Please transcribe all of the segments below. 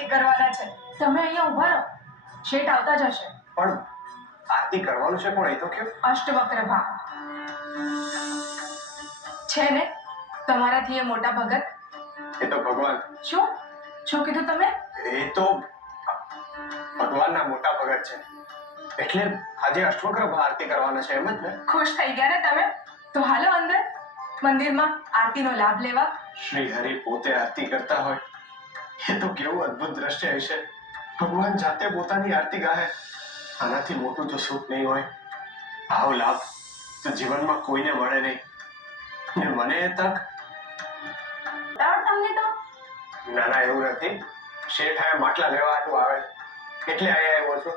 આરતી કરવાના છે. તમે અહીંયા ઊભા રહો. શેઠ આવતા જ હશે પણ આરતી કરવાનું છે પણ એ તો કેમ અષ્ટવક્ર ભા છે ને? તમારાથી એ મોટા ભગત. એ તો ભગવાન. શું? શું કીધું તમે? એ તો ભગવાનના મોટા ભગત છે. એટલે આજે અષ્ટવક્ર આરતી કરવાના છે એમ જ ને? ખુશ થઈ ગયા ને તમે? તો હાલો અંદર મંદિરમાં આરતીનો લાભ લેવા. શ્રી હરિ પોતે આરતી કરતા હોય. એ તો કેવું અદ્ભુત દ્રશ્ય હશે ભગવાન જાતે પોતાની આરતી ગાહે. આનાથી મોટું તો સુખ નહીં હોય. આવો લાભ તો જીવનમાં કોઈને મળે નહીં. ને મને એ તક તમને તો? ના ના એવું નથી. શેઠ આ માટલા લેવા હાટું આવે. એટલે અહીંયા આવ્યો છું.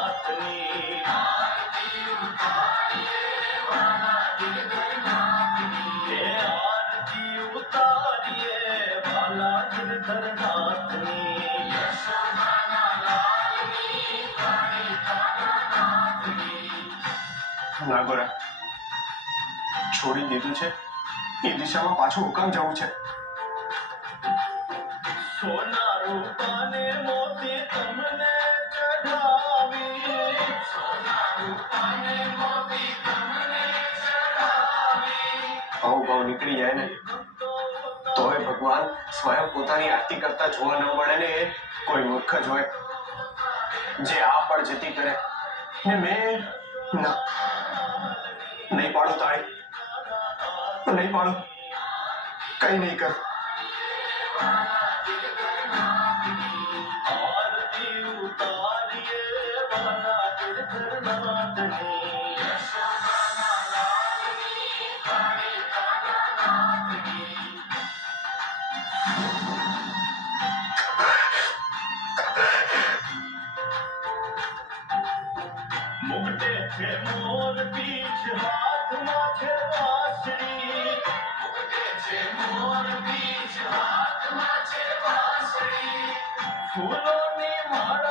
નાથની નાગોરા છોડી દીધું છે. એ દિશામાં પાછું હુકમ જવું છે. સોના રૂપાને મોતી તમને ચઢાવી. સોના રૂપાને મોતી તમને ચઢાવી. ભાવ ભાવ નીકળી જાય ને. તોય ભગવાન સ્વયં પોતાની આરતી કરતા જોવા ન મળે ને. એ કોઈ મૂર્ખ જ હોય. જે આ પણ જતી કરે. ને મેં ના. નહીં પાડું તાળી. નહીં પાડું. કઈ નહીં કર. છે મોર પીછ હાથમાં છે વાંસળી. મુગટે છે મોર પીછ હાથમાં છે વાંસળી. ફૂલોની માળા